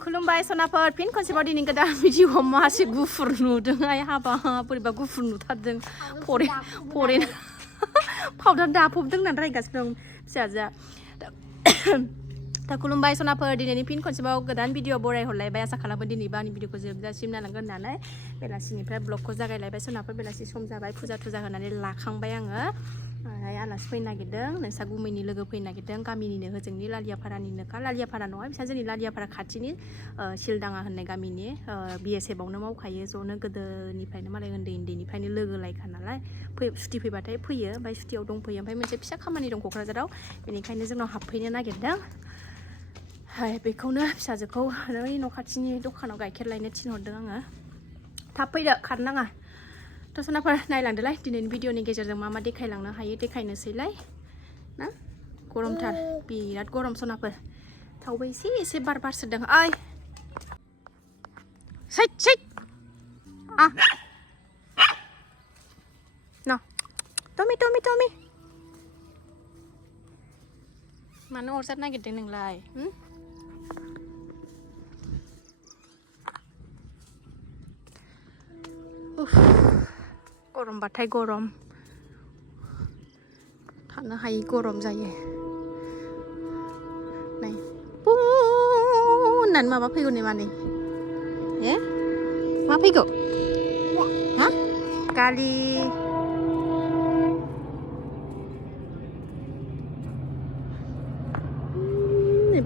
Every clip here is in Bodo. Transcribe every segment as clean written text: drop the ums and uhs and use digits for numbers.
खुलुमबाय सनाफोर फिन खनसेबाव दिनै गोदान भिडिअ मासे गुफुर नुदों आइ हाबा बोरैबा गुफुर नुथारदों फरे पाउडार दाफबदों होननानै रायगासिनो दं फिसाजोआ दा खुलुमबाय सनाफोर दिनैनि फिन खनसेबाव गोदान भिडिअ बरायहरलायबाय आसा खालामो दिनैबा आंनि भिडिअखौ जोबजासिम नायलांगोन होननानै बेलासिनिफ्राय ब्लगखौ जागायलायबाय सनाफोर बेलासि सम जाबाय फुजा होनानै लाखांबाय आङो आलासि फैनो नागिरदों नोंसा गुमैनि लोगो फैनो नागिरदों गामिनिनो होजोंनि लालियापारानिनोखा लालियापारा नङा बिसा जोंनि लालियापारा खाथिनि सिलदाङा होननाय गामिनि BSFआवनो मावखायो ज'नो गोदोनिफ्रायनो मालाय उन्दैनिफ्रायनो लोगो लायखा नालाय सुटि फैबाथाय फैयो ओमफ्राय सुटियाव दंफैयो ओमफ्राय मोनसे फिसा खामानि दं क'क्राझाराव बेनिखायनो जोंनाव हाबफैनो नागिरदों बेखौनो फिसाजोखौ ओरै न' खाथिनि दखानाव गाइखेर लायनो थिनहरदों आङो थाब फैदो खारनाङा थ' सनाफोर नायलांदोलाय दिनैनि भिडिअनि गेजेरजों मा देखायलांनो हायो देखायनोसैलाय ना गरमथार बिराद गरम सनाफोर थावबो एसे बार बारसोदों ओइ सैट न टमि मानो अरजानो नागिरदों नोंलाय गरमबाथाय गरम थानो हायि गरम जायो नै होननानै माबा फैगौ नै मानै मा फैगौ हा गालि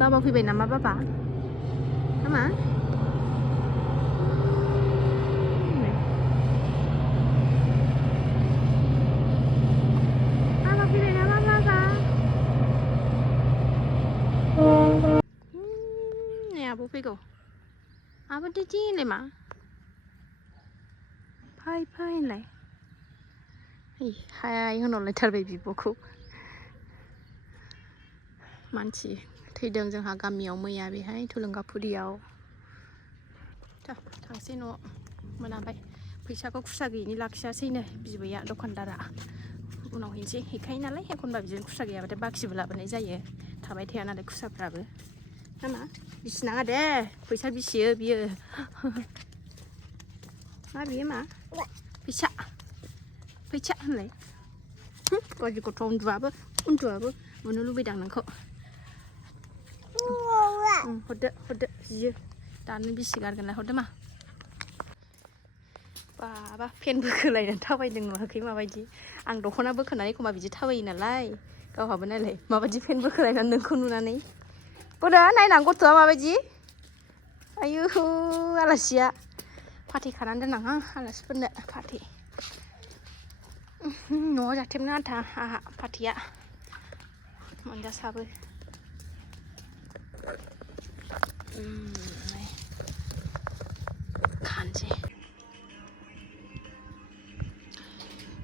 बाबा फैबाय नामा बाबा नामा आब' फैगौ आब' दिदि होनलाय मा फै होनलाय हाय होनहरलायथारबाय बिब'खौ मानसि थैदों जोंहा गामियाव मैया बेहाय थुलुंगाफुरियाव थांसै न' मोनाबाय फैसाखौ खुस्रा गैयिनि लाखियासैनो बिबैया दखानदारा उनाव हैनोसै हैखायो नालाय एखनबा बिदिनो खुस्रा गैयाबाथाय बाखिबो लाबोनाय जायो थाबाय थाया नालाय खुस्राफ्राबो नामा बिसिनाङा दे फैसा बिसियो बियो मा बियो मा फैसा होनलाय गाज्रि गथ' उन्दुआबो मोननो लुबैदां नोंखौ हरदो जियो दानो बिसि गारगोनलाय हरदो मा बाबा फेन बोखोलायनानै थाबायदों नुवाखै माबायदि आं दख'ना बोखोनानै एखमबा बिदि थाबायो नालाय गावहाबो नायलाय माबायदि फेन बोखोलायनानै नोंखौ नुनानै बोरो नायनां गथ'आ माबायदि आयु आलासिया फाथै खानानै दोननांहां आलासिफोरनो फाथै न'आव जाथेबनो आन्था आंहा फाथैया मोनजासाबो खानसै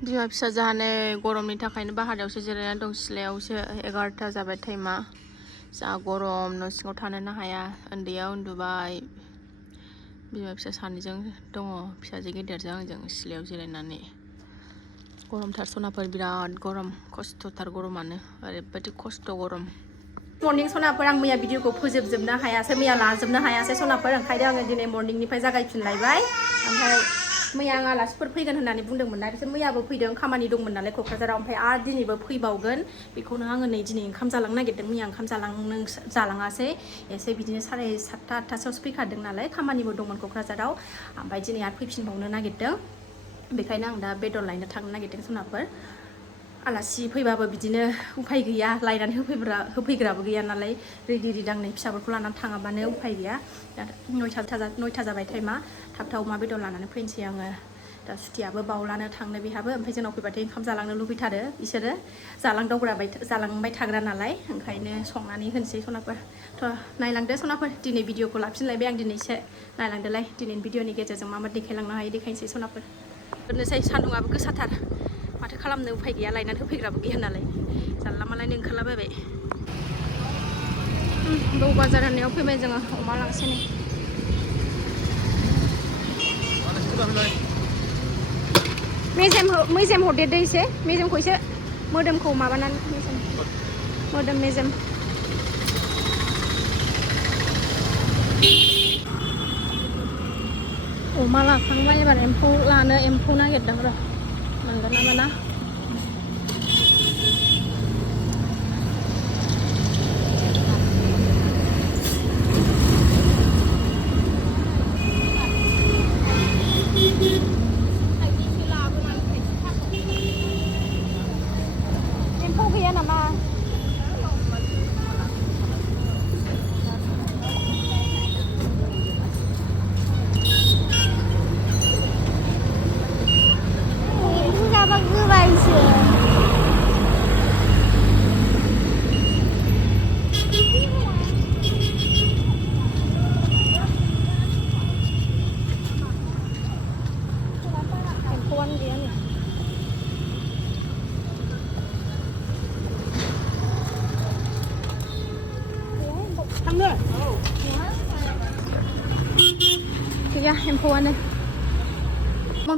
बिमा फिसा जाहानै गरमनि थाखायनो बाहेरायावसो जिरायनानै दं सिलायावसो 11ता जाबाय टाइमा जा गरम न' सिङाव थानोनो हाया उन्दैया उन्दुबाय बिमा फिसा सानैजों दङ फिसाजो गेदेरजों आंजों सिलायाव जिरायनानै गरमथार सनाफोर बिराद गरम खस्थ'थार गरमानो ओरैबायदि खस्थ' गरम मर्निं सनाफोर आं मैया भिडिअखौ फोजोबजोबनो हायासै मैया लाजोबनो हायासै सनाफोर ओंखायनो आङो दिनै मर्निंनिफ्राय जागायफिनलायबाय ओमफ्राय मैया आं आलासिफोर फैगोन होननानै बुंदोंमोन ना बिसोर मैयाबो फैदों खामानि दंमोन नालाय क'क्राझाराव ओमफ्राय आरो दिनैबो फैबावगोन बेखौनो आङो नै दिनै ओंखाम जालांनो नागिरदों मैया ओंखाम जालाङासै एसे बिदिनो 7:30 8टासोआवसो फैखादों नालाय खामानिबो दंमोन क'क्राझाराव ओमफ्राय दिनै आरो फैफिनबावनो नागिरदों बेखायनो आं दा बेदर लायनो थांनो नागिरदों सनाफोर आलासि फैबाबो बिदिनो उफाय गैया लायनानै होफैग्राबो गैया नालाय रेडि दांनै फिसाफोरखौ लानानै थाङाबानो उफाय गैया दा 9ता जाबाय टाइमा थाब अमा बेदर लानानै फैनोसै आङो दा सुटियाबो बावलानो थांनो बेहाबो ओमफ्राय जोंनाव फैबाथाय ओंखाम जालांनो लुबैथारो बिसोरो जालांबाय थाग्रा नालाय ओंखायनो संनानै होनोसै सनाफोर थ' नायलांदो सनाफोर दिनै भिडिअखौ लाफिनलायबाय आं दिनैसो नायलांदोलाय दिनैनि भिडिअनि गेजेरजों मा देखायलांनो हायो देखायनोसै सनाफोर गोरनोसै सान्दुङाबो गोसाथार माथो खालामनो उफाय गैया लायनानै होफैग्राबो गैया नालाय जानला मालायनो ओंखारलाबायबाय बौ बाजार होननायाव फैबाय जोङो अमा लांसै नै मेजेम हरदेरदो एसे मेजेमखौ एसे मोदोमखौ माबानानै मेजेम มาलाखांबाय एबार एम्फौ लानो एम्फौ नागिरदों र' मोनगोन ना मोना एम्फौ गैया नामा गैया एम्फौआनो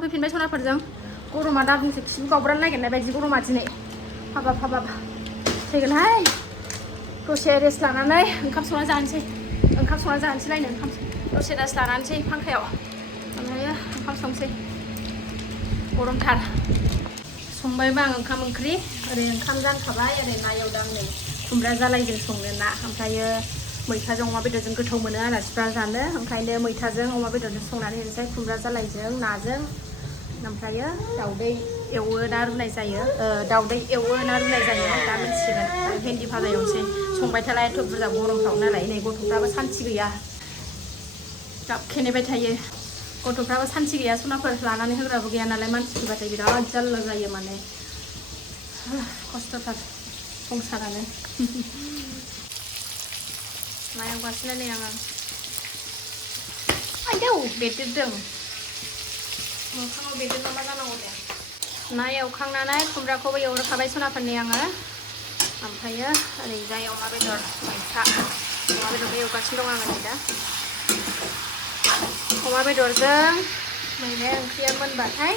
फैफिनबाय सनाफोरजों गरमा दा बुंसै खिबु गावब्रानो नागिरनाय बायदि गरमा दिनै हाबाब हाबाब फैगोनहाय दसे रेस्ट लानानै ओंखाम संना जानोसै लायनो ओंखाम दसे रेस्ट लानानैसै फांखायाव ओमफ्रायो ओंखाम संसै गरमथार संबायबा आं ओंखाम ओंख्रि ओरै ओंखाम जानखाबाय ओरै ना एवदां नै खुमब्रा जालायजों संनो ना ओमफ्रायो मैथाजों अमा बेदरजों गोथाव मोनो आलासिफ्रा जानो ओंखायनो मैथाजों अमा बेदरजों संनानै होनोसै खुमब्रा जालायजों नाजों ओमफ्रायो दाउदै एवो ना रुनाय जायो दा मिन्थिसिगोन आरो भेन्दि भाजा एवनोसै संबाय थाला एथ' बुरजा गरमफ्राव नालाय नै गथ'फ्राबो सान्थि गैया गाबखेनेबाय थायो गथ'फ्राबो सान्थि गैया सनाफोर लानानै होग्राबो गैया नालाय मानसि फैबाथाय बिराद जारला जायो माने खस्थ'थार संसारानो नायाव गासिनो नै आङो आयौ बेरदेरदों मोखाङाव बेरदेरदों मा जानांगौ दे ना एवखांनानै खुमब्राखौबो एवखाबाय सनाफोरनि आङो ओमफ्रायो ओरैजाय अमा बेदर मैथा अमा बेदरखौ एवगासिनो दं आङो नै दा अमा बेदरजों मैने ओंख्रिया मोनबाथाय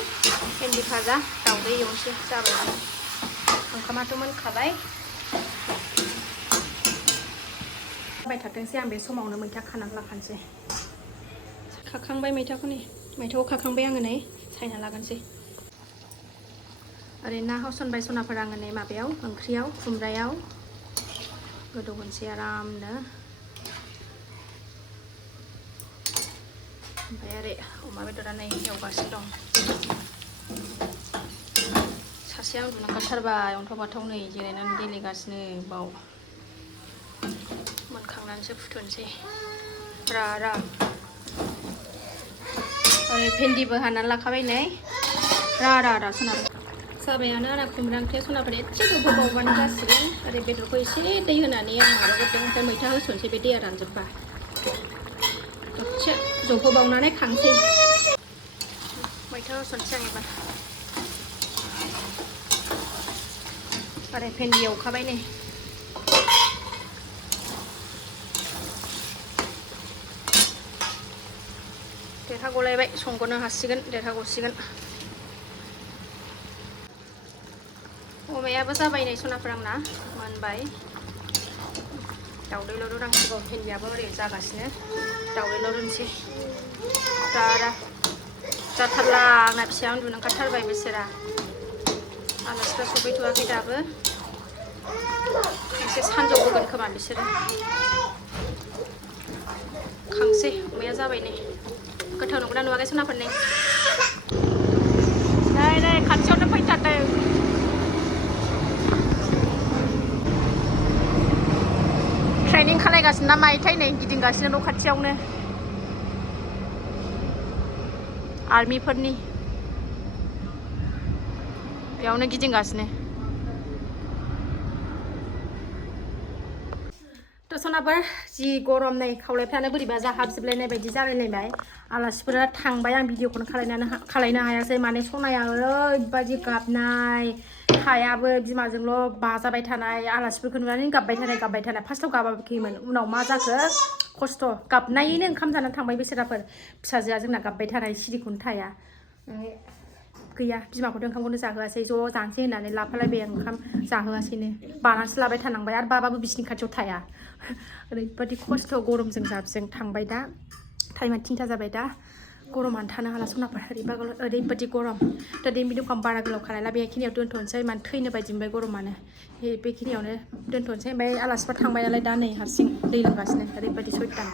भेन्दि भाजा दाउदै एवनोसै जाबाय ओंखामाथ' मोनखाबाय थाथोंसै आं बे समावनो मैथा खानानै लाखानोसै खाखांबाय मैथाखौ खाखांबाय आङो नै सायना लागोनसै ओरै ना होसनबाय सनाफोर आङो नै माबायाव ओंख्रियाव खुमब्रायाव गोदौ होनोसै आरामनो ओमफ्राय ओरै अमा बेदरा नै एवगासिनो दं सासेया उन्दुनो ओंखारथारबाय अन्थाव बाथाव नै जिरायनानै गेलेगासिनो बाव मोनखांनानैसो फुथुनोसै रा ओरै भेन्दिबो हानानै लाखाबाय नै रा सोनाब जाबायानो आंना खुमब्रा ओंख्रिया सनाफोर एसे गोबावबानो जासिगोन ओरै बेदरखौ एसे दै होनानै आं माबागोरदों ओमफ्राय मैथा होसनसै बे दैया रानजोबबा दसे जबहोबावनानै खांसै मैथा होसनसै आं एबार ओरै भेन्दि एवखाबाय नै देरहा गलायबाय संग'नो हासिगोन देरहा गसिगोन अमायाबो जाबाय नै सनाफोर आंना मोनबाय दाउदैल' रुनांसिगौ भेन्दियाबो ओरै जागासिनो दाउदैल' रुनोसै रा जाथारला आंना फिसाया उन्दुनो ओंखारथारबाय बेसेरा आलासिफ्रा सफैथ'वाखै दाबो एसे सानजौबोगोन खोमा बिसोरो खांसै अमाया जाबाय नै गोथाव नंगौना नुवाखै सनाफोर नै खाथियावनो फैथारदों ट्रेनिं खालायगासिनो ना मायोथाय नै गिदिंगासिनो न' खाथियावनो आर्मिफोरनि बेयावनो गिदिंगासिनो थ' सनाफोर जि गरम नै खावलायफ्रानो बोरैबा जाहाबजोबलायनाय बायदि जालायलायबाय आलासिफोरा थांबाय आं भिडिअखौनो खालायनो हायासै माने सनाया ओरैबायदि गाबनाय हायाबो बिमाजोंल' बाजाबाय थानाय आलासिफोरखौ नुनानै गाबबाय थानाय फार्स्टआव गाबाखैमोन उनाव मा जाखो खस्थ' गाबनायैनो ओंखाम जानानै थांबाय बेसेराफोर फिसाजोआ जोंना गाबबाय थानाय सिरिखौनो थाया गैया बिमाखौथ' ओंखामखौनो जाहोआसै ज' जानोसै होननानै लाफालायबाय आं ओंखाम जाहोआसैनो बानासो लाबाय थानांबाय आरो बाबाबो बिसिनि खाथियाव थाया ओरैबायदि खस्थ' गरमजों जाबजों थांबाय दा टाइमा 3टा जाबाय दा गरमानो थानो हाला सनाफोर ओरैबायदि गरम दा दिनै भिडिअखौ आं बारा गोलाव खालायला बेखिनियाव दोनथ'नोसै माने थैनो बायदि मोनबाय गरमानो बेखिनियावनो दोनथ'नोसै ओमफ्राय आलासिफोर थांबाय नालाय दा नै हारसिं दै लोंगासिनो ओरैबायदि सयतान